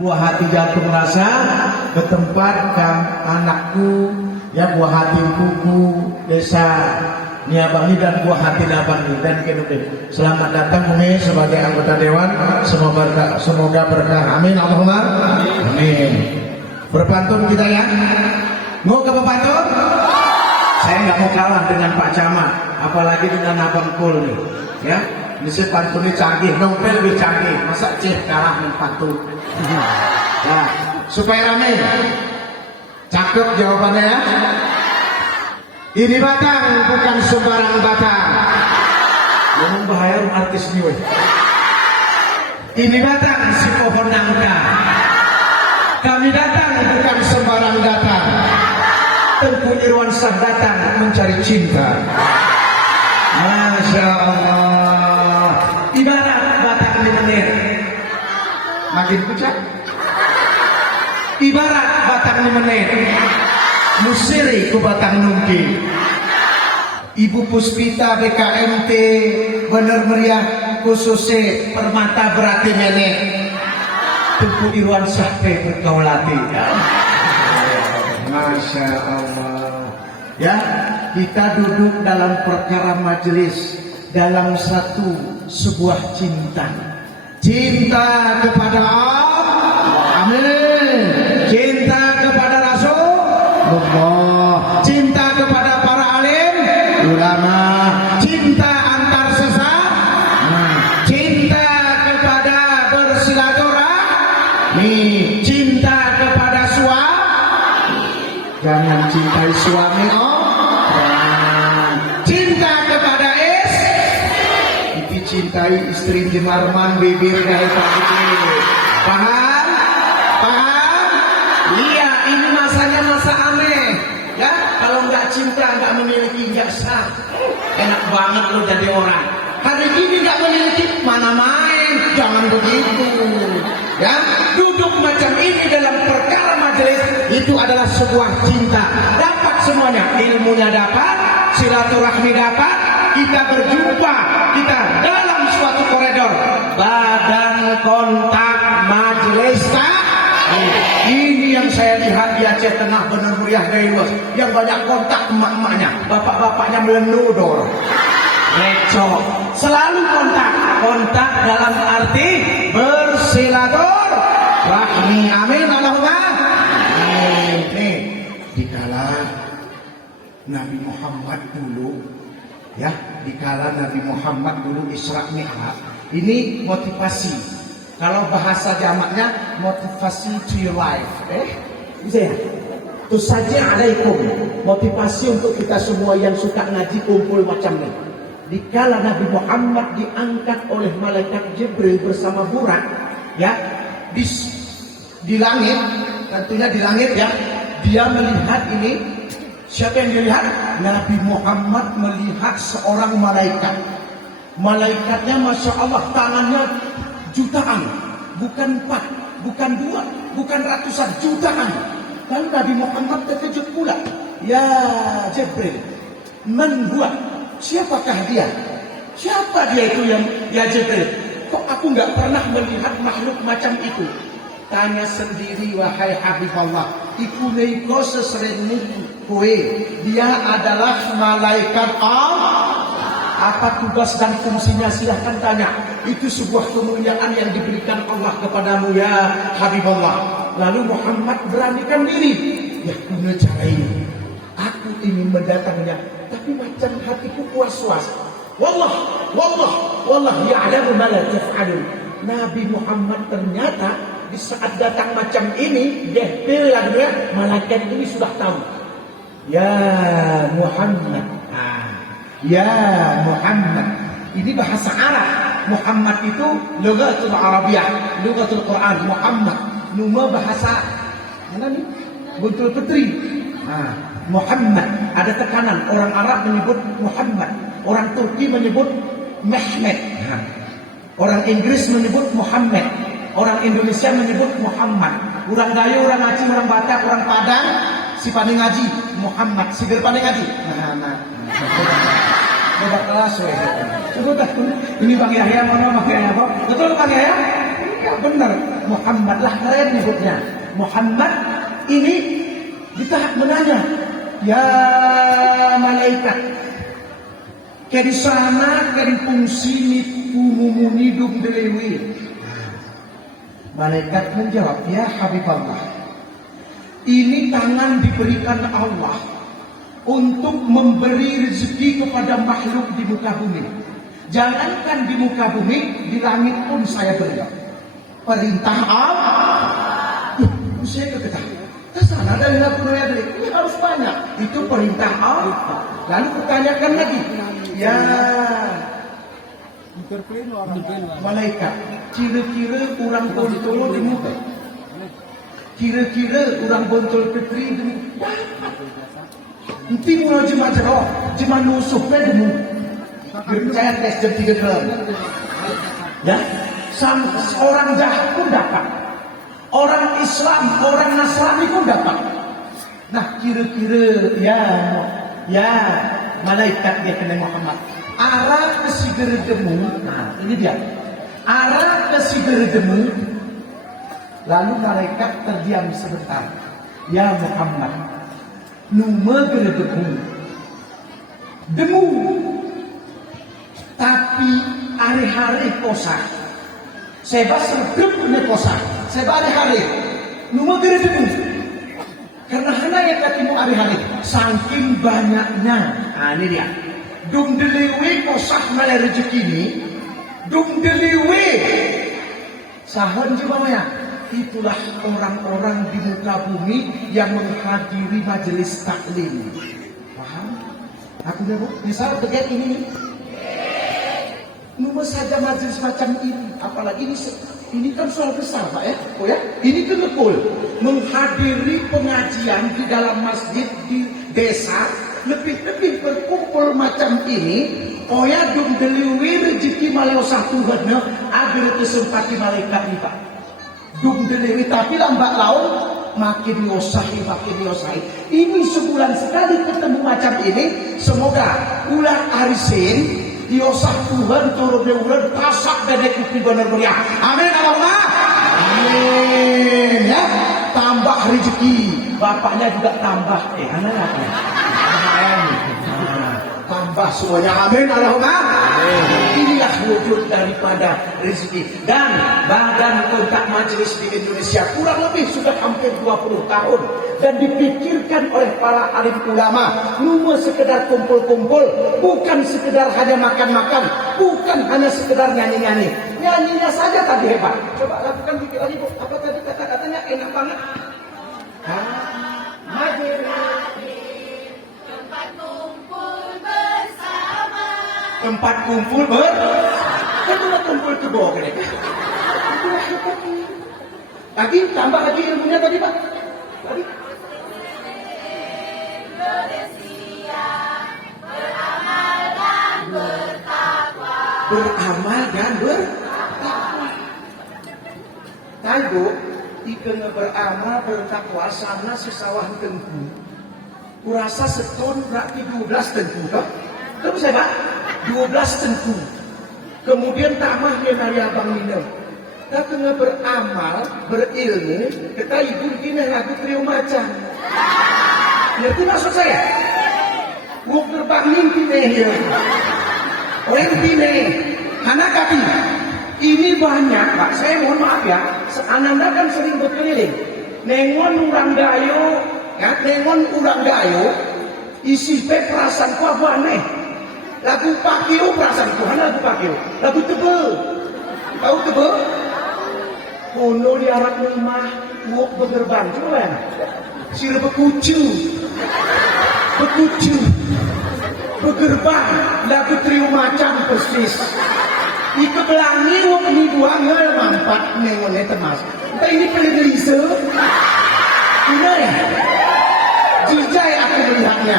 Buah hati jantung rasa ke tempat anakku, ya buah hati kuku desa Niabangni dan buah hati Nabangni dan Kenuke. Selamat datang Umi sebagai anggota dewan. Semoga berkah. Amin Allahumma amin. Berpantun kita ya. Mau ke berpantun? Saya nggak mau kalah dengan Pak Camat, apalagi dengan Abang Kul nih. Ya, ini pantunnya canggih, novel lebih canggih. Masa cih kalah dengan pantun? Nah, supaya rame, cakep jawabannya ya. Ini batang bukan sembarang batang. Ngomong bahaya artis nih weh. Ini batang si pohon nangka. Kami datang bukan sembarang datang. Tengku Irwansyah datang mencari cinta. Masya Allah. Ibarat batang di menir. Makin pucat. Ibarat batang di menir. Musiri ku batang nungki. Ibu Puspita BKMT bener meriah khususnya permata berarti nenek. Tengku Irwansyah berkaulati. Masya Allah. Ya, kita duduk dalam perkara majelis dalam sebuah cinta. Cinta kepada Allah. Amin. Cinta kepada Rasulullah. Cinta kepada para alim ulama. Cinta antar sesama. Cinta kepada bersilaturahmi. Cinta kepada suami. Jangan cintai suami, cinta kepada istri. Cintai istri jemarman bibir kayak tadi. Paham? Paham? Iya, ini masanya masa aneh. Ya, kalau nggak cinta, nggak memiliki, nggak sah. Enak banget lo jadi orang. Hari ini nggak memiliki, mana main? Jangan begitu. Ya, duduk macam ini dalam perkara majelis itu adalah sebuah cinta. Dapat semuanya, ilmunya dapat, silaturahmi dapat, kita berjumpa, kita dalam suatu koridor, badan kontak majelis ini yang saya lihat di Aceh Tengah benar meriah dari luas, yang banyak kontak emak-emaknya, bapak-bapaknya melenudor. Lecok, selalu kontak dalam arti bersilaturahmi. Amin Allahumma amin. Nih, dikala Nabi Muhammad dulu, ya, dikala Nabi Muhammad dulu Isra Mi'raj, ini motivasi. Kalau bahasa jamaknya motivasi to your life. Bisa ya? Itu saja alaikum. Motivasi untuk kita semua yang suka ngaji kumpul macam ini. Dikala Nabi Muhammad diangkat oleh malaikat Jibril bersama Burak, ya, di langit, tentunya di langit ya, dia melihat ini. Siapa yang dilihat? Nabi Muhammad melihat seorang malaikat. Malaikatnya Masya Allah tangannya jutaan, bukan 4, bukan 2, bukan ratusan, jutaan. Lalu Nabi Muhammad terkejut pula. Ya Jibril, man huwa? Siapakah dia? Siapa dia itu yang ya Jibril? Kok aku nggak pernah melihat makhluk macam itu? Tanya sendiri wahai Habiballah. Iku neiko sesering kowe. Dia adalah malaikat Allah. Apa tugas dan fungsinya? Silahkan tanya. Itu sebuah kemuliaan yang diberikan Allah kepadamu ya Habiballah. Lalu Muhammad beranikan diri. Ya guna cara ini. Aku ingin mendatangnya, tapi macam hatiku was-was. Wallah ya'lamu ma la taf'alun. Nabi Muhammad ternyata di saat datang macam ini, malaikat ini sudah tahu. Ya Muhammad. Ya Muhammad. Ini bahasa Arab. Muhammad itu lughatul Arabiyah, lughatul Quran. Muhammad. Nama bahasa mana nih? Buntul Petri. Muhammad, ada tekanan. Orang Arab menyebut Muhammad, orang Turki menyebut Mehmet, orang Inggris menyebut Muhammad, orang Indonesia menyebut Muhammad, orang Gayo, orang Aceh, orang Batak, orang Padang, si Pandai ngaji Muhammad, si Pandai ngaji. Beda kelas weh. Ini Bang Yahya, mana Bang Yahya? Betul Bang Yahya? Ya benar. Muhammad lah keren nyebutnya. Muhammad ini kita menanya, ya malaikat, kedi sana kedi fungsi mumuni dum delewi. Malaikat menjawab, ya Habibullah, ini tangan diberikan Allah untuk memberi rezeki kepada makhluk di muka bumi. Jangankan di muka bumi, di langit pun saya beri. Perintah Allah. Saya ketahui. Kesana dari laporan ini harus banyak. Itu perintah Allah. Lalu kutanyakan lagi. Ya malaikat, kira-kira orang bontol di muka. Kira-kira orang bontol petri di muka. Nanti mulai jemaah jeroh, jemaah nusuknya di muka. Saya tes jam 3 gram. Ya, orang jahat pun dapat. Orang Islam, orang Nasrani pun dapat. Nah, kira-kira ya malaikat dia kena Muhammad. Arah ke Sigerdemu. Nah, ini dia. Arah ke Sigerdemu. Lalu malaikat terdiam sebentar. Ya Muhammad, nume geredemu. Demu. Tapi hari-hari kosa. Seba sedep punya kosa. Seba hari-hari. Numa geredemu. Karena hanya yang katimu hari-hari. Saking banyaknya. Nah ini dia. Dung deliwe kosah malai rezeki ini. Dung deliwe. Sahon juga ya. Itulah orang-orang di muka bumi yang menghadiri majelis taklim. Paham? Aku dah misal tegak ini. Cuma saja majelis macam ini, apalagi ini kan soal besar Pak ya, oh ya, ini kan betul menghadiri pengajian di dalam masjid di desa, lebih berkumpul macam ini, oh ya dum deliwi rezeki malaikat Tuhan agar kesempati malaikat ini Pak, dum deliwi tapi lambat laun makin diosahi. Ini sebulan sekali ketemu macam ini, semoga ulang arisin. Diosah Tuhan turun di bulan tasak dedek kupi benar meriah. Amin Allahumma. Amin ya. Tambah rezeki. Bapaknya juga tambah. Anak-anak. Tambah semuanya. Amin Allahumma. Inilah wujud daripada rezeki. Dan Badan Kontak Majelis di Indonesia kurang lebih sudah hampir 20 tahun. Dan dipikirkan oleh para alim ulama, cuma sekedar kumpul-kumpul, bukan sekedar hanya makan-makan, bukan hanya sekedar nyanyi-nyanyi. Nyanyinya saja tadi hebat. Coba lakukan dikit lagi Bu. Apa tadi kata-katanya enak banget? Tempat kumpul bersama. Tempat kumpul Itulah kumpul ke bawah kan? Lagi tambah lagi ilmunya tadi Pak. Tadi. Beramal dan bertakwa. Tahu, ika beramal bertakwa sana sesawah tengku. Kurasa setun berarti 12 tengku toh. Kamu saya Pak? 12 tengku. Kemudian tamahnya dari abang minum. Kita tengah beramal, berilmu, kita ibu kini lagu trio macan. Itu maksud saya. Buk terbang mimpi nih. Renti nih. Anak kaki. Ini banyak Pak. Saya mohon maaf ya. Ananda kan sering berkeliling. Nengon urang dayo. Ya, nengon urang dayo. Isi pe perasaan ku apa aneh. Lagu pakio perasaan ku. Hana lagu pakio. Lagu tebel. Tahu tebel? Kono di Arab rumah. Wuk bergerbang. Coba ya. Sira bekucu. Bergerbang lagu trio macan persis. Ika belangi wong ni dua ngel mampat nengone temas. Tapi ini paling gelisah. Ini jijai aku melihatnya.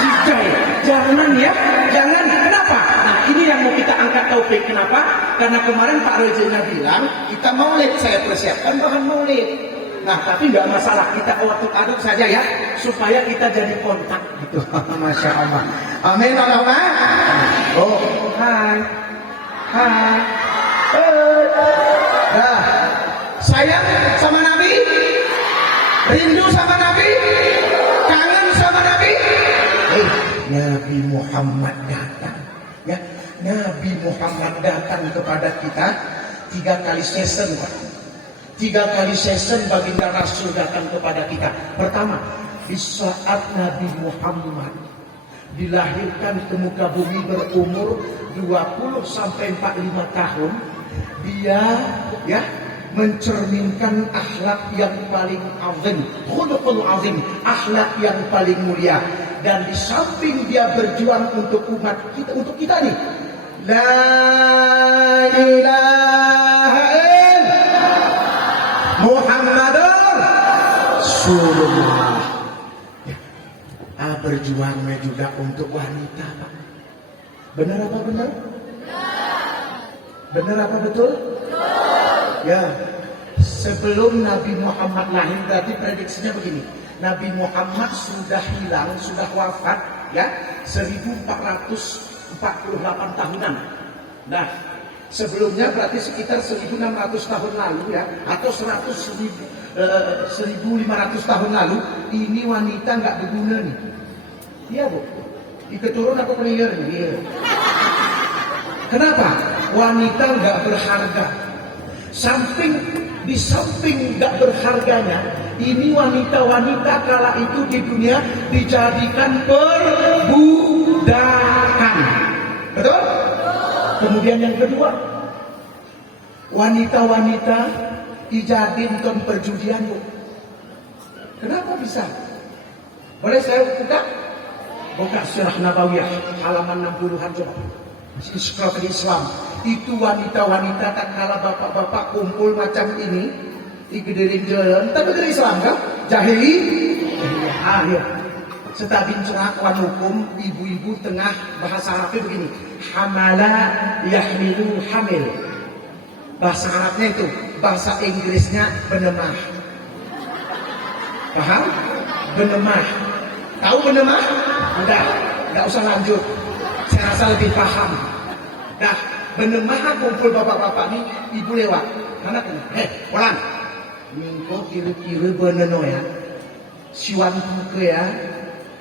Jijai. Jangan ya, jangan. Kenapa? Nah ini yang mau kita angkat topik. Kenapa? Karena kemarin Pak Rejena bilang kita maulid, saya persiapkan bahan maulid. Nah, tapi nggak masalah, kita aduk saja ya, supaya kita jadi kontak gitu. Masya Allah. Amin Allahumma. Oh, hai. Sayang sama Nabi? Rindu sama Nabi? Kangen sama Nabi? Nabi Muhammad datang. Ya, Nabi Muhammad datang kepada kita 3 kali season, Pak. 3 kali season baginda Rasul datang kepada kita. Pertama, di saat Nabi Muhammad dilahirkan ke muka bumi berumur 20 sampai 45 tahun, dia ya mencerminkan akhlak yang paling azim, khuluqul azim, akhlak yang paling mulia. Dan di samping dia berjuang untuk umat kita, untuk kita nih, la ilaha illallah Muhammadur Rasulullah. Berjuangnya juga untuk wanita, Pak. Benar apa benar? Benar apa betul? Ya, sebelum Nabi Muhammad lahir, berarti prediksinya begini. Nabi Muhammad sudah hilang, sudah wafat, ya, 1448 tahunan. Nah, sebelumnya berarti sekitar 1600 tahun lalu, ya, atau 1500 tahun lalu, ini wanita nggak berguna nih. Iya, Bu. Keturun aku player nih. Iya. Kenapa? Wanita nggak berharga. Di samping nggak berharganya, ini wanita-wanita kala itu di dunia dijadikan perbudakan. Betul? Kemudian yang kedua, wanita-wanita dijadikan perjudian, Bu. Kenapa bisa? Boleh saya buka Sirah Nabawiyah halaman 60-an coba. Psikologi Islam. Itu wanita-wanita tak kala bapak-bapak kumpul macam ini di gedirin jalan, tapi dari Islam kan? Jahili. Akhir. Setabin cerakuan hukum, ibu-ibu tengah bahasa Arabnya begini. Hamala yahmilu hamil. Bahasa Arabnya itu, bahasa Inggrisnya benemah. Paham? Benemah. Tahu benemah? Udah, nggak usah lanjut. Saya rasa lebih paham. Dah, benemah kumpul bapak-bapak nih, ibu lewat. Mana kena? Pulang. Mingko kira-kira beneno ya. Siwan ke ya.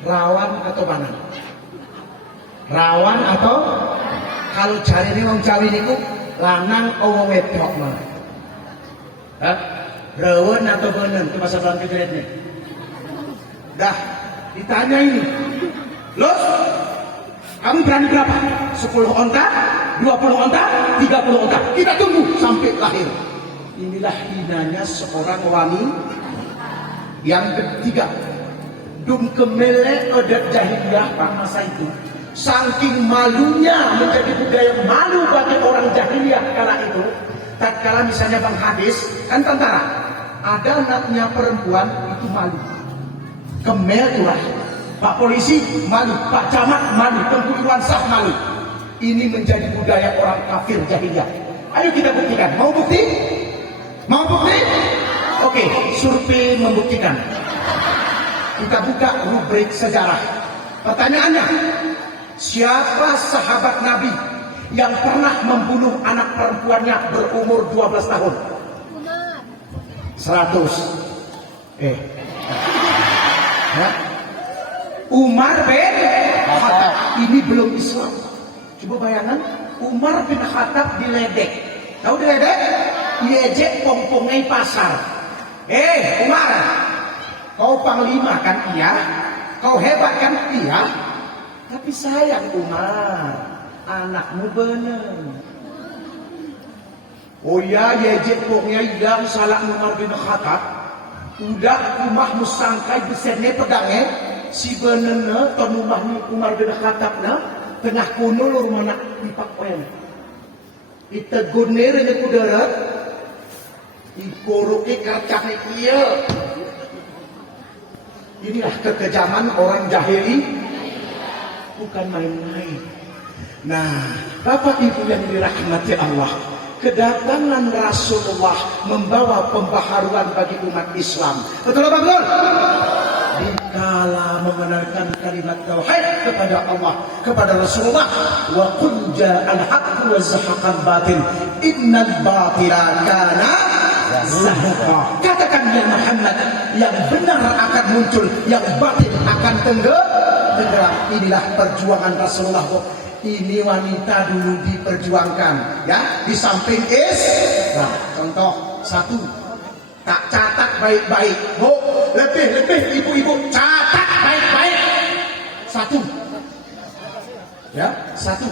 Rawan atau banan? Rawan atau kalau cari nih wong Jawi niku lanang wong wedok mah. Hah? Rawan atau banan? Itu bahasa Belanda nih. Dah, ditanya ini. Los, kamu berani berapa? 10 onta, 20 onta, 30 onta. Kita tunggu sampai lahir. Inilah hinanya seorang wanita. Yang ketiga, dum kemele odat jahiliyah pada masa itu. Saking malunya menjadi budaya malu bagi orang jahiliyah kala itu. Tatkala misalnya Bang Hadis kan tentara, ada anaknya perempuan itu malu. Kemel itulah. Pak polisi malu, Pak camat malu, Tengku Iwan Sah malu. Ini menjadi budaya orang kafir jahiliyah. Ayo kita buktikan. Mau bukti? Mau bukti? Oke, survei membuktikan. Kita buka rubrik sejarah. Pertanyaannya, siapa sahabat Nabi yang pernah membunuh anak perempuannya berumur 12 tahun? 100. Umar bin Khattab. Ini belum Islam. Coba bayangkan, Umar bin Khattab diledek. Tahu diledek? Diejek pongpongai pasar. Umar, kau panglima kan iya? Kau hebat kan iya? Tapi sayang Umar, anakmu bener. Oh ya, yejek pokoknya idam salah Umar bin Khattab. Udah rumahmu sangkai besarnya pedangnya. Si benena ton rumahnya Umar bin Khattab na tengah kuno rumah nak pipak poyan. Itegun nere kudara. Ikoroke kacane iya. Inilah kekejaman orang jahili, bukan main-main. Nah, Bapak Ibu yang dirahmati Allah, kedatangan Rasulullah membawa pembaharuan bagi umat Islam. Betul apa betul? Dikala mengenalkan kalimat tauhid kepada Allah, kepada Rasulullah, wa qul ja'al haqqu wa zahaqal batil innal batila kana zahuqa. Katakan ya Muhammad, yang benar akan muncul, yang batil akan tenggelam. Inilah perjuangan Rasulullah. Ini wanita dulu diperjuangkan, ya, di samping Islam. Contoh satu, tak catat baik-baik, Bu, lebih ibu-ibu catat baik-baik. Satu, ya, satu.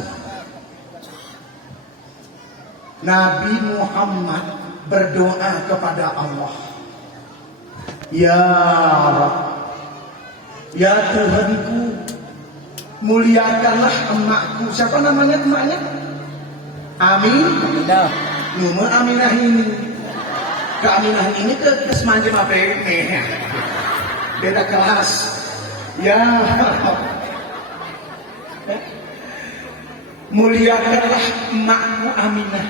Nabi Muhammad berdoa kepada Allah, ya Rabb, ya Tuhanku, muliakanlah emakku. Siapa namanya emaknya? Aminah. Nama Aminah ini. Ke Aminah ini ke semacam apa ini? Beda kelas. Ya. Muliakanlah emakku Aminah.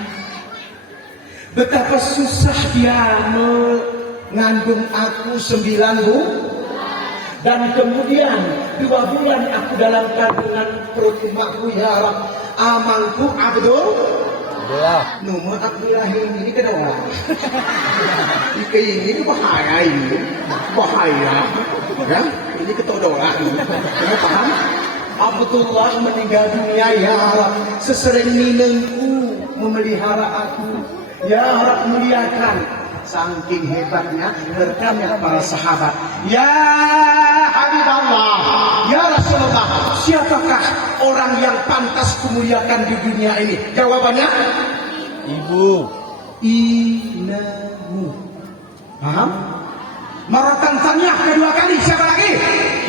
Betapa susah dia mengandung aku 9 bulan. Dan kemudian 2 bulan aku dalam kandungan perut emakku, ya Rabb. Amalku Abdullah. Nama Abdullah ini kedua. Ini bahaya ini. Bahaya. Ya, ini ketodolan. Kamu paham? Abdullah meninggal dunia, ya Rabb. Sesering minengku memelihara aku. Ya Rabb, muliakan. Saking hebatnya bertanya para sahabat, ya Habibullah, ya Rasulullah, siapakah orang yang pantas kumuliakan di dunia ini? Jawabannya, ibu. Inamu. Paham? Maratan tanya kedua kali, siapa lagi?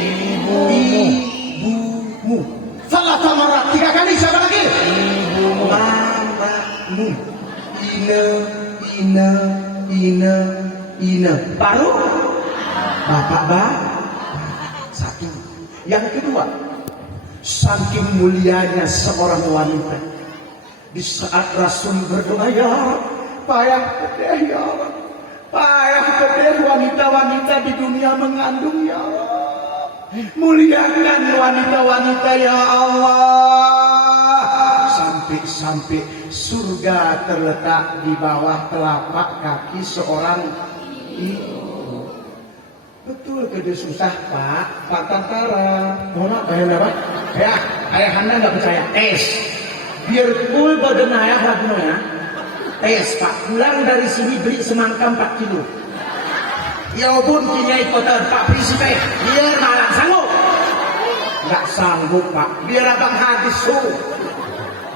Ibumu. Salatan marat 3 kali, siapa lagi? Ibumu. Mamamu. Ina. Baru bapak. Satu. Yang kedua, saking mulianya seorang wanita, di saat Rasul berdoa, ya Rabb, payah pedih, ya Rabb, payah pedih wanita-wanita di dunia mengandung, ya Rabb, muliakan wanita-wanita, ya Allah. Sampai surga terletak di bawah telapak kaki seorang ibu. Betul kede susah Pak Tantara. Mohon maaf, Pak. Ayah Anda nggak percaya? Tes. Biar full badan ayah lagunya. Tes Pak. Pulang dari sini beli semangka 4 kilo. Ya pun kinyai kota Pak Prisite. Biar malah sanggup. Nggak sanggup Pak. Biar abang hadis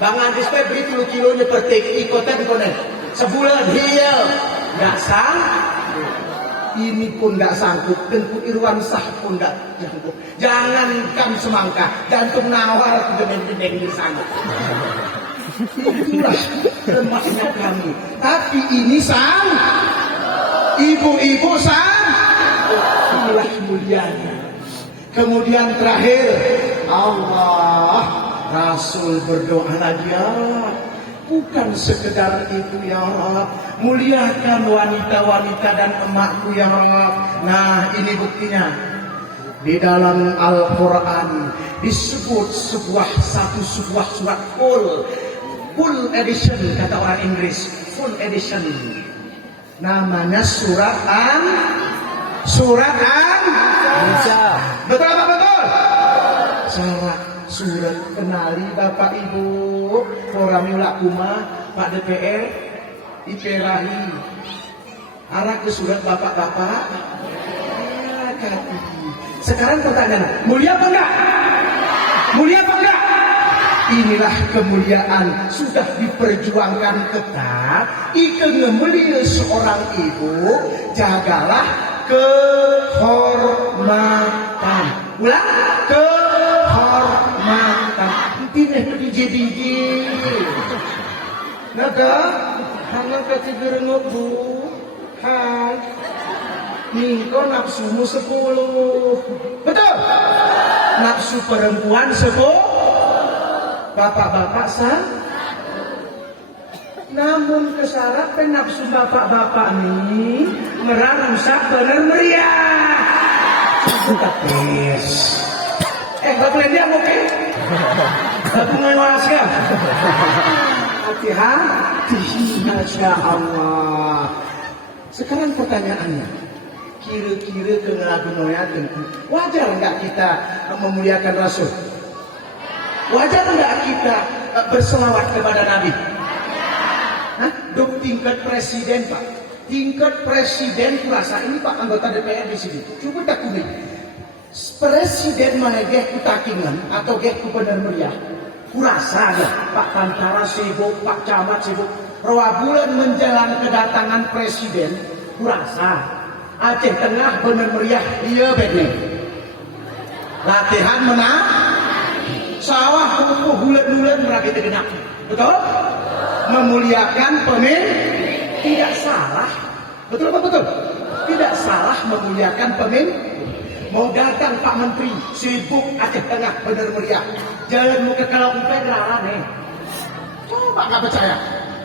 Bang Andis beli 10 kilonya per tik, ikotan konen. Sebulan dia nggak sanggup. Ini pun nggak sanggup. Tengku Irwansah pun nggak sanggup. Jangankan semangka, jantung nawar gedeng-gedeng di sana. Itulah lemahnya kami. Tapi ini ibu-ibu inilah mulianya. Kemudian terakhir, Allah. Rasul berdoa lagi, ya Rabb, bukan sekedar itu, ya Rabb, muliakan wanita-wanita dan emakku, ya Rabb. Nah, ini buktinya. Di dalam Al-Quran disebut sebuah surat full edition, kata orang Inggris, full edition. Namanya surat An-Nisa. Betul apa betul? Surat kenali Bapak Ibu, Foramula Kuma, Pak DPR, IPRAI. Arah ke surat Bapak-Bapak. Sekarang pertanyaan, mulia apa enggak? Mulia apa enggak? Inilah kemuliaan sudah diperjuangkan ketat. Ike ngemulia seorang ibu, jagalah kehormatan. Ulang, kehormatan. Tidak DJ. Naga, hanya kasih gerengok bu. Hai. Ningko nafsumu 10. Betul? Nafsu perempuan 10. Bapak-bapak namun kesyarat nafsu bapak-bapak ini merangsek bener meriah. Tapis. Bapak dia oke? Bapak ngewas ya? Hati-hati, Masya Allah. Sekarang pertanyaannya, kira-kira ke ngelagunoya tentu wajar enggak kita memuliakan Rasul? Wajar enggak kita berselawat kepada Nabi? Hah? Dok tingkat presiden Pak, tingkat presiden kurasa ini Pak anggota DPR di sini. Coba tak kuning. Presiden mana geh kutakingan atau geh benar meriah? Kurasa ya Pak Tantara sibuk, Pak Camat sibuk. Rawa bulan menjelang kedatangan presiden, kurasa Aceh Tengah benar meriah. Iya benar. Latihan menang. Sawah kukuh bulat-bulat meragit genap. Betul? Memuliakan pemimpin tidak salah. Betul apa betul? Tidak salah memuliakan pemimpin. Mau datang Pak Menteri sibuk Aceh Tengah benar meriah. Jalan muka kalau umpet larang nih. Coba nggak percaya.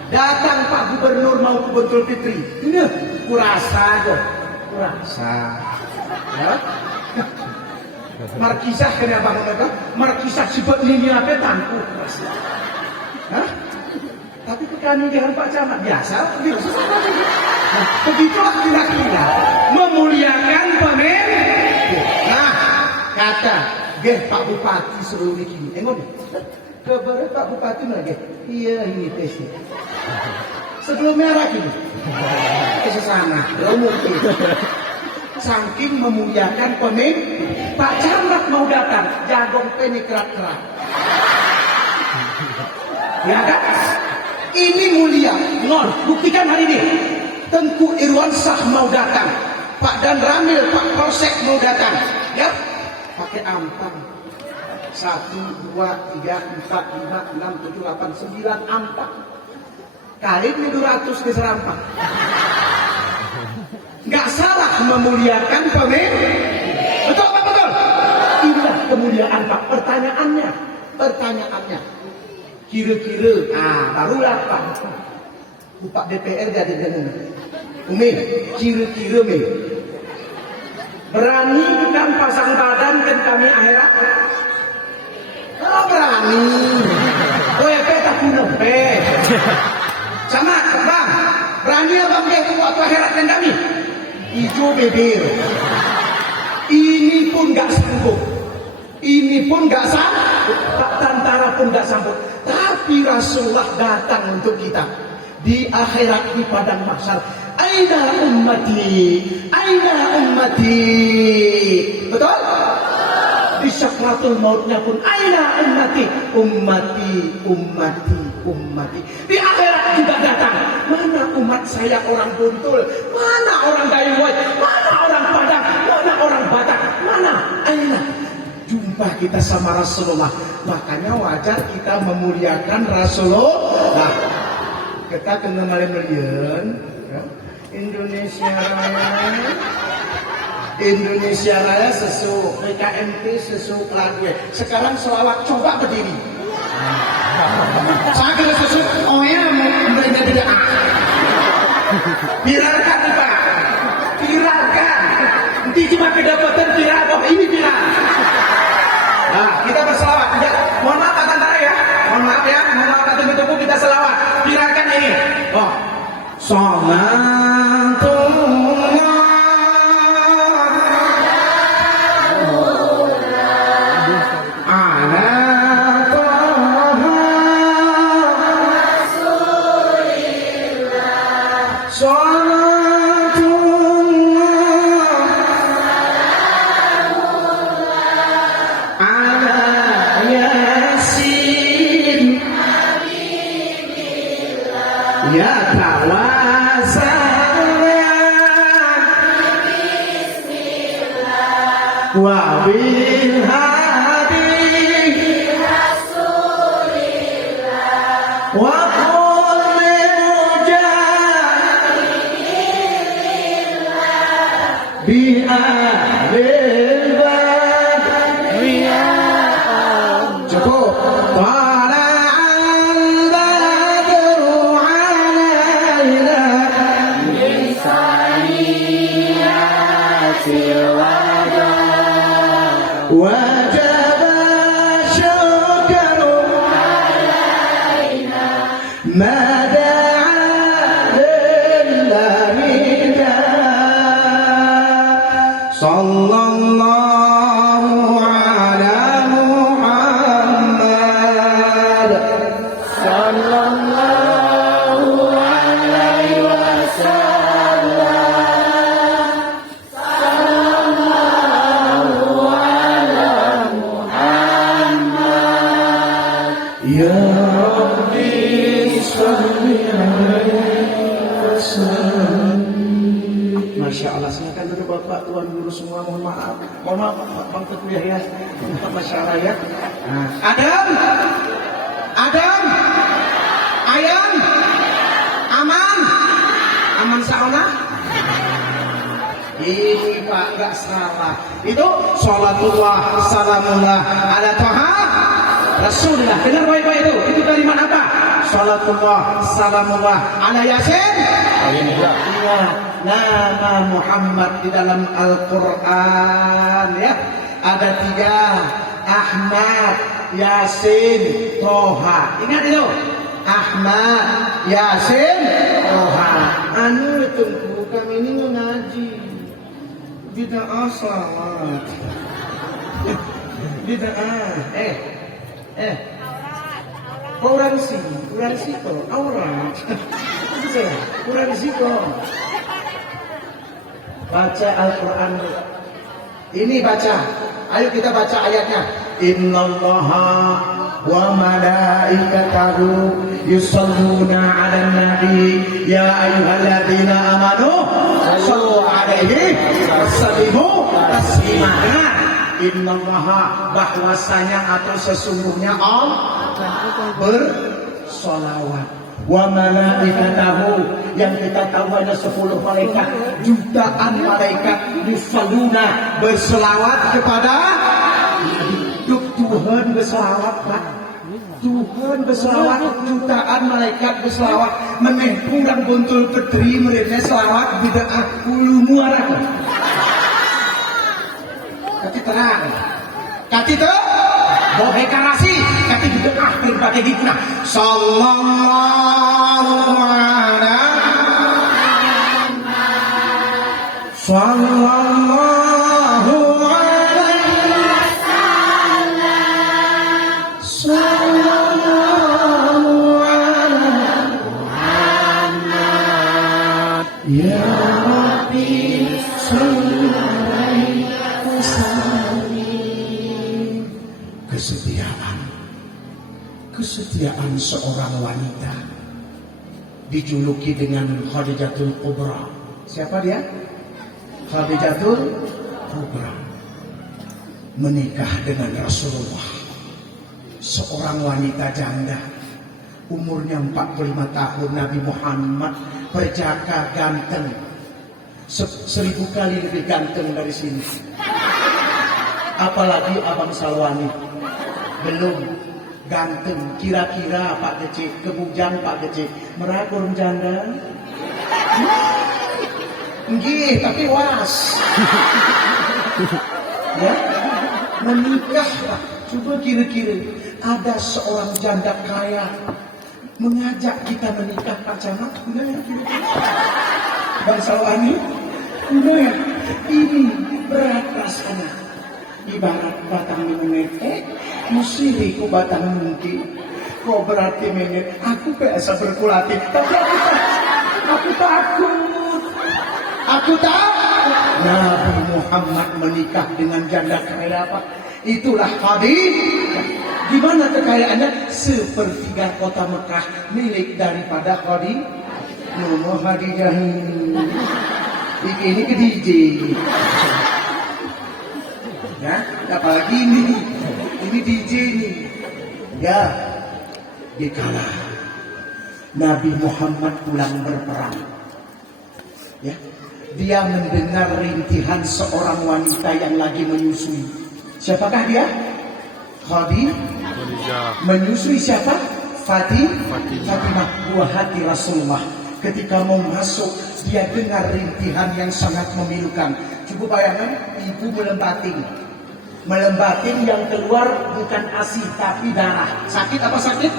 Datang Pak Gubernur mau ke Bantul Fitri. Ini kurasa kok. Kurasa. Ya. Markisah kena bangun apa? Markisah sebut ini apa tanku. Hah? Tapi kami dengan Pak Camat biasa. Nah, begitulah kira-kira memuliakan pemimpin. Nah, kata geh Pak Bupati seluruh ini. Enggak. Keberat Pak Bupati lagi. Iya ini tesnya. Sebelumnya lagi. Kesana. Mungkin. Saking memuliakan pemimpin, Pak Camat mau datang, jagong peni kerak-kerak. Ya kan? Ini mulia. Non, buktikan hari ini. Tengku Irwansyah mau datang, Pak Dan Ramil, Pak Polsek mau datang. Ya, pakai ampang. 1, 2, 3, 4, 5, 6, 7, 8, 9 ampang. Kali ini 200 ke serampang. Nggak salah memuliakan pemimpin. Betul apa betul? Inilah kemuliaan Pak. Pertanyaannya. Kira-kira, barulah Pak. Pak DPR jadi dengan Umi, kira-kira Umi. Berani kan pasang badan kan kami akhirat? Oh berani. Oh ya peta kuno sama bang, berani abang dia waktu akhirat dan kami. Hijau beber. Ini pun gak sanggup. Pak Tantara pun gak sanggup. Tapi Rasulullah datang untuk kita di akhirat di padang mahsyar. Aina ummati. Betul? Di sakratul mautnya pun aina ummati. Di akhirat juga datang. Mana umat saya orang Buntul? Mana orang Dayuwai? Mana orang Padang? Mana orang Batak? Mana? Aina? Jumpa kita sama Rasulullah. Makanya wajar kita memuliakan Rasulullah. Kita kena melihat Indonesia Raya sesu PKMT sesu Kladwe. Sekarang selawat coba berdiri. Saya kira sesu oh ya berbeda. Viralkan Pak. Viralkan. Nanti cuma kedapatan viral. Oh ini viral. Nah kita berselawat. Mohon maaf Pak Tantara ya. Mohon maaf tunggu kita selawat. Viralkan ini. Oh. Ya wa bil hadi Rasulillah wa qul mujahidillah bi ahlil badri cukup. وجب الشكر علينا ما دعا لله Sallallahu ala Muhammad. Sallallahu alaihi wasallam. Sallallahu ala Muhammad. Ya Rabbi salli alaihi wasallam. Masya Allah, silakan dulu Bapak, Tuan Guru semua, mohon maaf Bang Teguh ya, Masya Allah ya. Adam, Ayam, Aman Sauna. Ini Pak, nggak salah. Itu sholatullah, salamullah ala Toha Rasulullah. Benar baik-baik itu. Itu kalimat apa? Sholatullah, salamullah ala Yasin. Iya. Nama Muhammad di dalam Al-Quran ya ada 3: Ahmad, Yasin, Toha. Ingat itu, Ahmad, Yasin, Toha. Anu tunggu, kami ini ngaji bid'ah salawat. Bid'ah. Kurang risiko, aurat. Kurang risiko. Baca Al-Quran. Ini baca. Ayo kita baca ayatnya. Innallaha wa malaikatahu yusalluna 'alan nabi ya ayyuhalladzina amanu sallu 'alaihi wasallimu taslima. Innallaha, bahwasanya atau sesungguhnya Allah bersolawat. Wa malaikatahu, yang kita tahu hanya 10 malaikat, jutaan malaikat yusalluna, berselawat kepada Tuhan. Berselawat Pak, Tuhan berselawat, jutaan malaikat berselawat. Meneh kurang buntul petri mereka selawat bid'ah ulu muara. Kati terang, kati terang. Bohe karasi, kati bid'ah berbagai dipuna. Sallallahu ala Sallallahu alaihi wasallam. Sallallahu ala Muhammad. Ya Rabbi salli alaihi wasallam. Kesetiaan seorang wanita dijuluki dengan Khadijatul Kubra. Siapa dia? Khadijatul Kubra menikah dengan Rasulullah, seorang wanita janda, umurnya 45 tahun. Nabi Muhammad perjaka ganteng, 1000 kali lebih ganteng dari sini. Apalagi Abang Salwani belum ganteng. Kira-kira Pak Gece, kebujang Pak Gece, meragung janda. Nggih, tapi was. Ya, menikah Pak. Coba kira-kira ada seorang janda kaya mengajak kita menikah, Pak Camat, udah ya kira-kira. Bang Salwani, udah ya. Ini berat rasanya. Ibarat batang menek, musiri ku batang mungkin. Kok berarti menek? Aku biasa berkulatif, tapi aku takut. Aku takut. Nabi Muhammad menikah dengan janda kaya Pak. Itulah Khadijah. Gimana kekayaannya? Sepertiga kota Mekah milik daripada Khadijah. Nomo Khadijah ini ke DJ. Ya, apalagi ini DJ nih. Ya, dikala Nabi Muhammad pulang berperang, ya, dia mendengar rintihan seorang wanita yang lagi menyusui. Siapakah dia? Khadijah. Menyusui siapa? Fatimah, buah hati Rasulullah. Ketika mau masuk, dia dengar rintihan yang sangat memilukan. Coba bayangkan, ibu melembatin yang keluar bukan ASI tapi darah. Sakit apa sakit?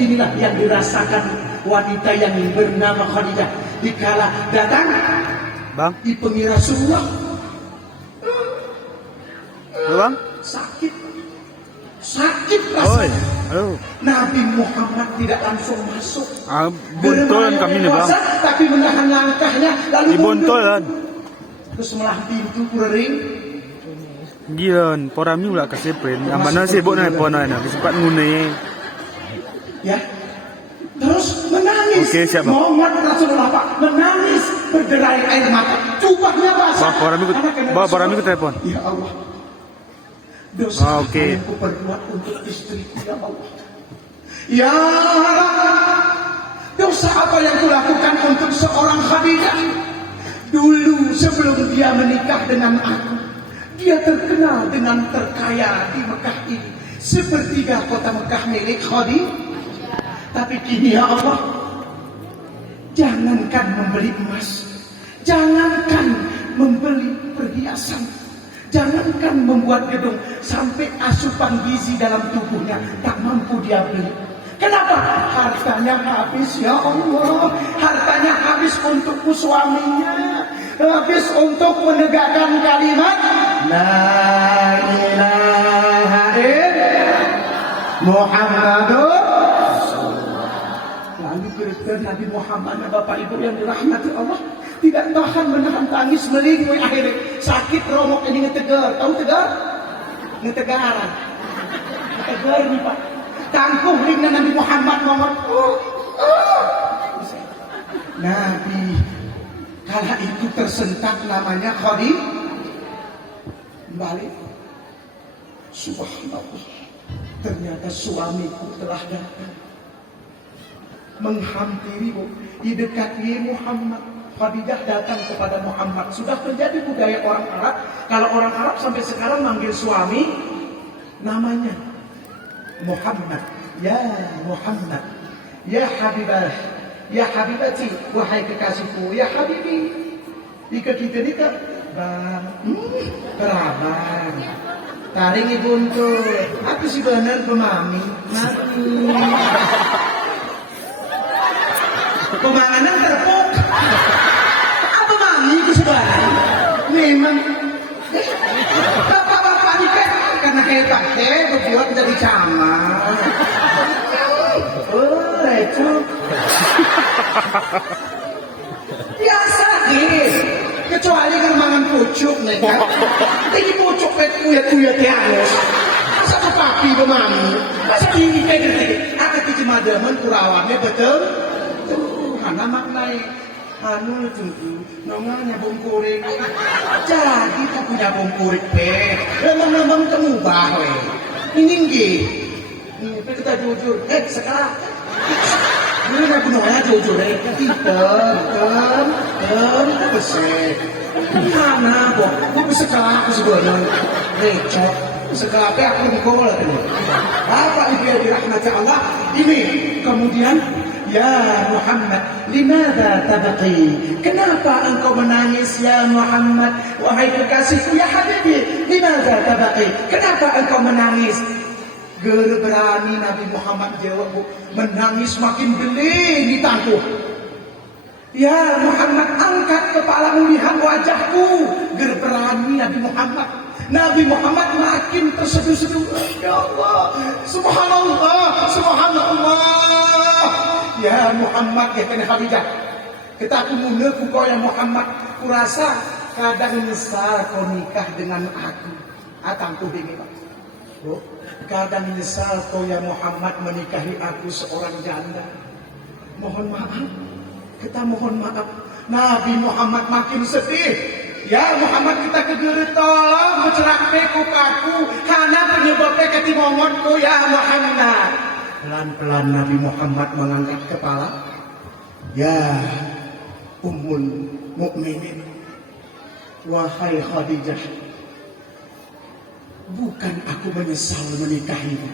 Inilah yang dirasakan wanita yang bernama Khadijah. Dikala datang Bang, dipengi Rasulullah, Bang? Sakit. Sakit Oi, rasanya. halo. Nabi Muhammad tidak langsung masuk. Buntulan kami nih bang. Tapi menahan langkahnya lalu Dibuntulan. Terus melah pintu kurering. Gian, porami pula kasih print. Amana sibuk na po na sempat ngune. Ya. Terus menangis. Oke, siap, Bang. Muhammad Rasulullah Pak menangis berderai air mata. Jubahnya basah. Porami ke telepon. Ya Allah. Dosa Oke. yang ku perbuat untuk istriku ya Allah. Ya Allah. Dosa apa yang kulakukan untuk seorang Khadijah? Dulu sebelum dia menikah dengan aku, dia terkenal dengan terkaya di Mekah ini. Sepertiga kota Mekah milik Khadijah. Tapi kini ya Allah, jangankan membeli emas, jangankan membeli perhiasan, jangankan membuat gedung, sampai asupan gizi dalam tubuhnya tak mampu dia beli. Kenapa? Hartanya habis ya Allah. Hartanya habis untuk suaminya, habis untuk menegakkan kalimat La ilaha illallah Muhammadur. Lalu gereja Nabi Muhammad, Bapak Ibu yang dirahmati Allah, tidak tahan menahan tangis melingui, akhirnya sakit romok ini ngetegar. Tahu tegar? Ngetegaran. Ngetegar nih Pak. Tangkuh ringna Nabi Muhammad ngomong. Nabi kala itu tersentak namanya Khadijah. Balik. Subhanallah. Ternyata suamiku telah datang. Menghampiri, didekati Muhammad. Khadijah datang kepada Muhammad. Sudah menjadi budaya orang Arab. Kalau orang Arab sampai sekarang manggil suami namanya Muhammad. Ya Muhammad. Ya Habibah. Ya Habibati. Wahai kekasihku. Ya Habibi. Jika kita nikah, bang, kerabat. Taring ibu untuk. Aku sih benar pemami. Mami. Pemanganan terpuk. Apa mami itu sebenarnya? Memang bapak-bapak ini kan karena hebatnya berbuat jadi camat. Oh, itu biasa nih. Kecuali kan mangan pucuk nih kan. Ini pucuk kuyat-kuyat halus. Masa papi pemami? Masa diri kayak gitu? Aku kecemademan kurawannya betul. Karena maknai anu tunggu nonganya bongkoreng jadi aku punya bongkoreng lemang-lemang kamu bahwe ini kita jujur sekarang ini aku nonganya jujur tem besek mana kok aku sekarang aku sebenarnya recok sekarang aku ngomong apa ibu yang dirahmati Allah ini kemudian Ya Muhammad, limada tabaqi? Kenapa engkau menangis ya Muhammad? Wahai kekasihku ya Habibi, limada tabaqi? Kenapa engkau menangis? Berani Nabi Muhammad jawab, menangis makin geli ditangguh. Ya Muhammad, angkat kepalamu lihat wajahku. Berani Nabi Muhammad. Nabi Muhammad makin terseduh-seduh. Ya Allah, subhanallah, subhanallah. Ya Muhammad, ya kena Khadijah. Kita aku muneku kau ya Muhammad. Kurasa kadang nyesal kau nikah dengan aku. Atangku ini Pak. Oh, kadang nyesal kau ya Muhammad menikahi aku seorang janda. Mohon maaf. Kita mohon maaf. Nabi Muhammad makin sedih. Ya Muhammad kita kegeret tolong mencerakkan kaku karena penyebabnya ketimongonku ya Muhammad. Pelan-pelan Nabi Muhammad mengangkat kepala. Ya Ummul Mukminin, wahai Khadijah, bukan aku menyesal menikahimu.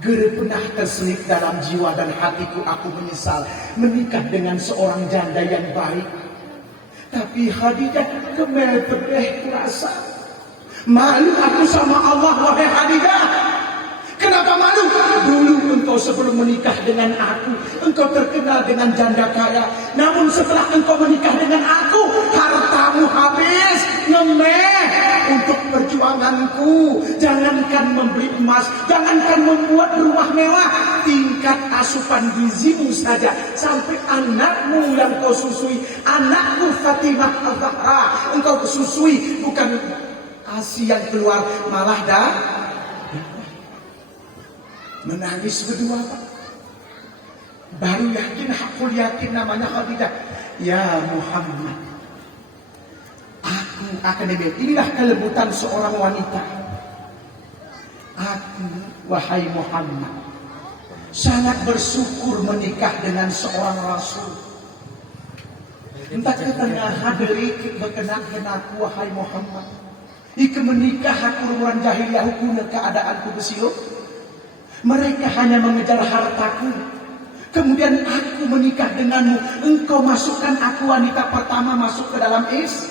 Pernah terselip dalam jiwa dan hatiku aku menyesal menikah dengan seorang janda yang baik. Tapi Khadijah kemelpedeh kurasa. Malu aku sama Allah wahai Khadijah. Kenapa malu? Dulu engkau sebelum menikah dengan aku, engkau terkenal dengan janda kaya. Namun setelah engkau menikah dengan aku, hartamu habis, ngemeh untuk perjuangan perjuanganku. Jangankan membeli emas, jangankan membuat rumah mewah, tingkat asupan gizimu saja, sampai anakmu yang kau susui, anakku Fatimah Al-Zahra, engkau susui, bukan ASI yang keluar, malah dah menangis berdua, Pak. Baru yakin, hakul yakin, namanya Khadidah. Ya Muhammad, aku akan diberi. Inilah kelembutan seorang wanita. Aku, wahai Muhammad, sangat bersyukur menikah dengan seorang Rasul. Entah ketengahan dari berkenan aku, wahai Muhammad. Ika menikah aku umuran jahiliyah hukuna keadaanku bersilup. Mereka hanya mengejar hartaku. Kemudian aku menikah denganmu. Engkau masukkan aku wanita pertama masuk ke dalam Islam.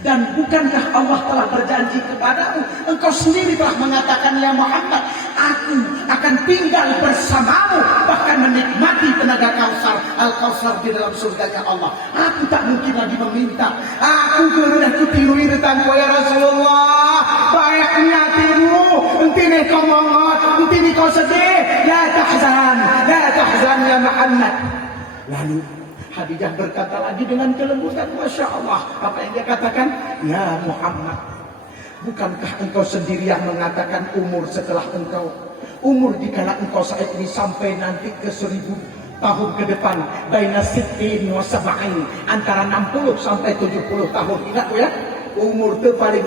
Dan bukankah Allah telah berjanji kepadamu, engkau sendiri telah mengatakan, ya Muhammad, aku akan tinggal bersamamu, bahkan menikmati tenaga Kausar, Al-Kausar di dalam surganya Allah. Aku tak mungkin lagi meminta. Aku gerendah kutirui retanku, ya Rasulullah. Baik niatimu, entini kau mongot, entini kau sedih. La tahzan ya Muhammad. Lalu Khadijah berkata lagi dengan kelembutan, Masya Allah. Apa yang dia katakan? Ya Muhammad, bukankah engkau sendiri yang mengatakan umur setelah engkau, umur dikala engkau saat ini sampai nanti ke 1000 tahun ke depan, baina sittin wa sab'in, antara 60 sampai 70 tahun. Ingat ya, umur itu paling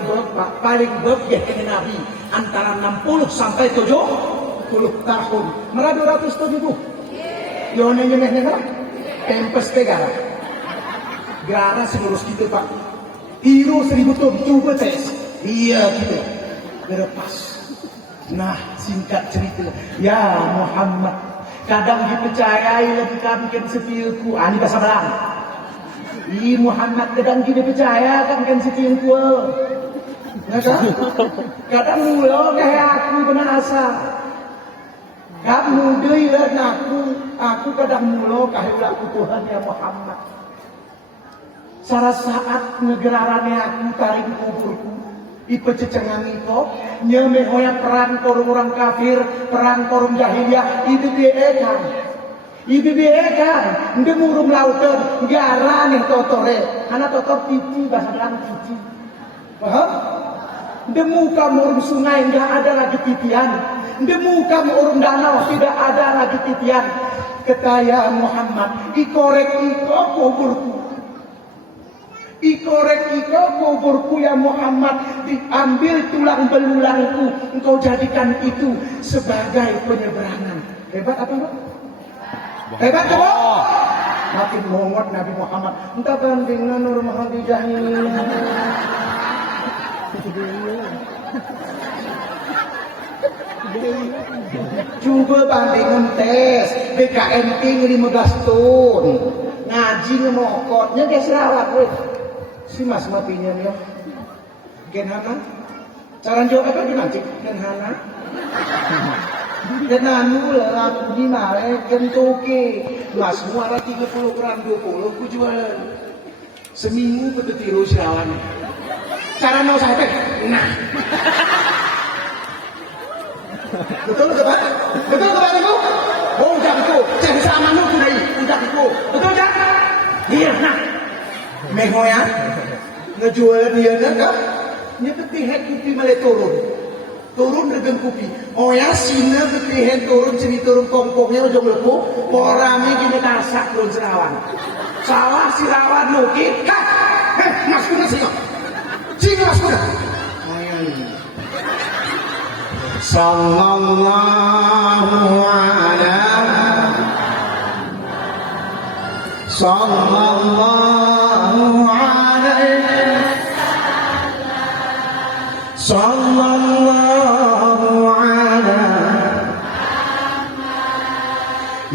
beb ya Nabi, antara 60 sampai 70 tahun. Merah 270. Yone nyemeh-nyemeh. Kempes tegara gara seluruh kita, Pak. Hero 1000 tahun coba tes. Iya gitu. Berlepas. Nah, singkat cerita. Ya Muhammad, kadang dipercayai lebih kan sepiuku. Ini bahasa Belang. Muhammad kadang dipercaya kan sepiuku. Kadang mula kayak aku benasa. Kamu dilihat aku kadang mula kahula Tuhan ya Muhammad. Salah saat negerarannya aku tarik kuburku, ipececengang itu, nyemehoya perang korong orang kafir, perang korong jahiliyah, itu diekan, ndemurung lautan, gara nih totore, karena totor titi bahasa Belang titi, paham? Demu kamu sungai nggak ada lagi titian. Demu kamu urung danau tidak ada lagi titian. Ketaya Muhammad, ikorek iko kuburku. Ikorek iko kuburku ya Muhammad, diambil tulang belulangku, engkau jadikan itu sebagai penyeberangan. Hebat apa Pak? Hebat apa? Makin mongot Nabi Muhammad. Entah bandingnya Nur Khadijah ini. Coba bandingin tes BKMT 15 tahun ngaji ngemokotnya kayak serawat si mas matinya nih genhana cara jawab apa gimana cik genhana genhanu lah aku gimana gentoke mas muara 30 gram 20 aku jualan seminggu betul tiru serawan cara mau saya nah betul ke Pak? Betul ke Pak Ibu? Oh, udah itu. Saya bisa aman lu dari udah itu. Betul tak? Iya, nah. Mehoya ngejual dia kan? Nya petihet kupi male turun. Turun dengan kupi. Oh ya sina petihet turun sini turun kongkongnya ujung lepu. Porame gini tasak turun serawan. Salah sirawan nukit. Mas kuda sini. Sini mas kuda. Sallallahu ala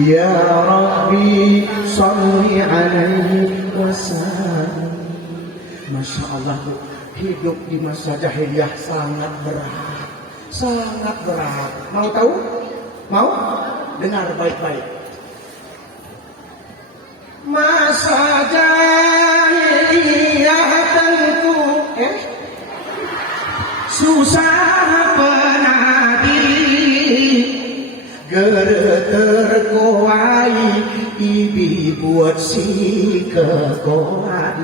ya Rabbi salli alaihi wasallam. Masya Allah, hidup di masa jahiliyah sangat berat. Sangat berat. Mau tahu? Mau? Dengar baik-baik. Masa jahiliyah tentu susah penadi terkoai ibi buat si kekoan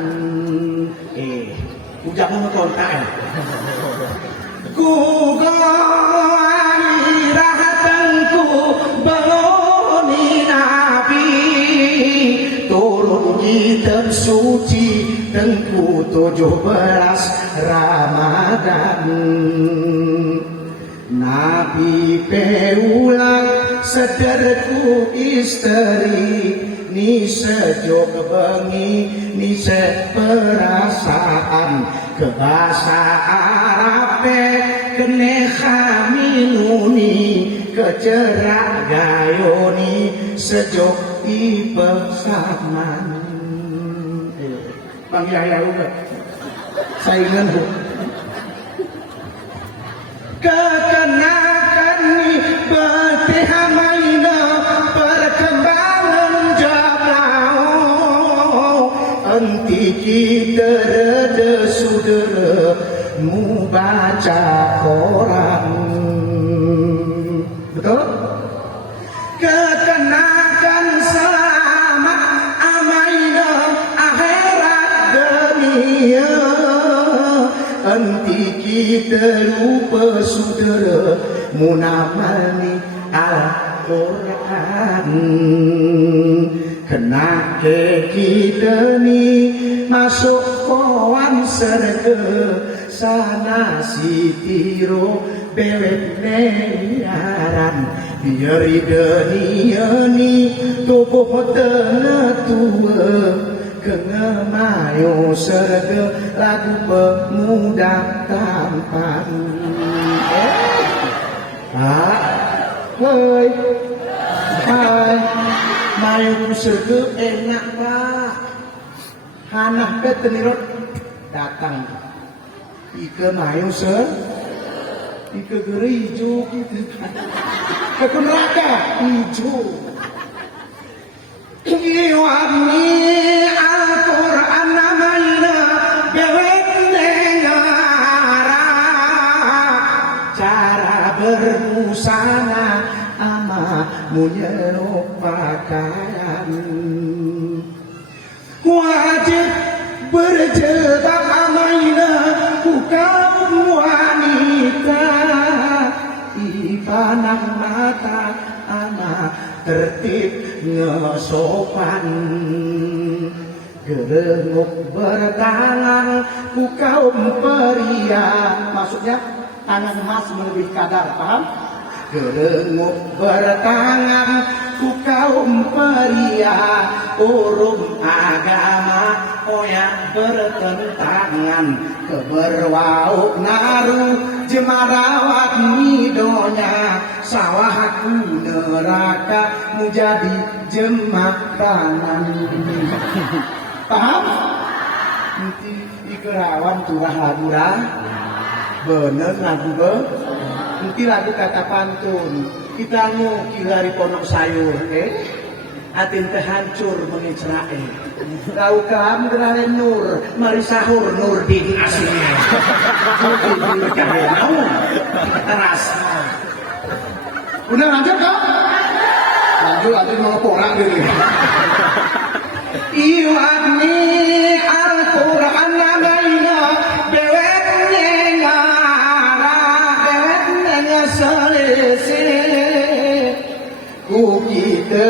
ujak menonton tak ku gairah tengku beloni nabi turun kitab suci tengku 17 Ramadan Nabi peulang sederku istri ni sejok bengi ni seperasaan ke bahasa Arab kene khaminuni kecerak gayoni sejok ipesaman Bang Yahya juga saingan bu kekenakan ni betihamaina perkembangan jablau enti kita reda sudera mu baca koran betul kekenakan selamat amaina akhirat dunia enti kita lupa saudara munamani Al-Quran kena ke kita ni masuk kawan serga sana sitiro bebek nearan biari dunia ni tubuh tengah tua kengemayo serga lagu pemuda tampan woi hai mayo serga enak pak hanah petenirot datang ike mayo ike gerijo gitu ke neraka hijau Iwani Al-Quran namanya dewek negara cara berbusana ama menyerok pakaian wajib berjilbab amaina kaum wanita ipanang mata ama tertib ngesopan gerenguk bertangan ku kaum pria maksudnya tangan emas lebih kadar paham gerenguk bertangan ku kaum pria urung agama oyak bertentangan keberwauk naruh jemarawat nidonya sawahku neraka menjadi jemakanan paham? Nanti ikerawan turah lagu bener lagu nanti lagu kata pantun kita ngukilari ponok sayur atin terhancur mengicrae kau kam geralen nur mari sahur Nurdin aslinya teras udah lanjut kok lanjut mau porang dulu iwani Al-Quran namaina dewek ngara dewek selesai ku kita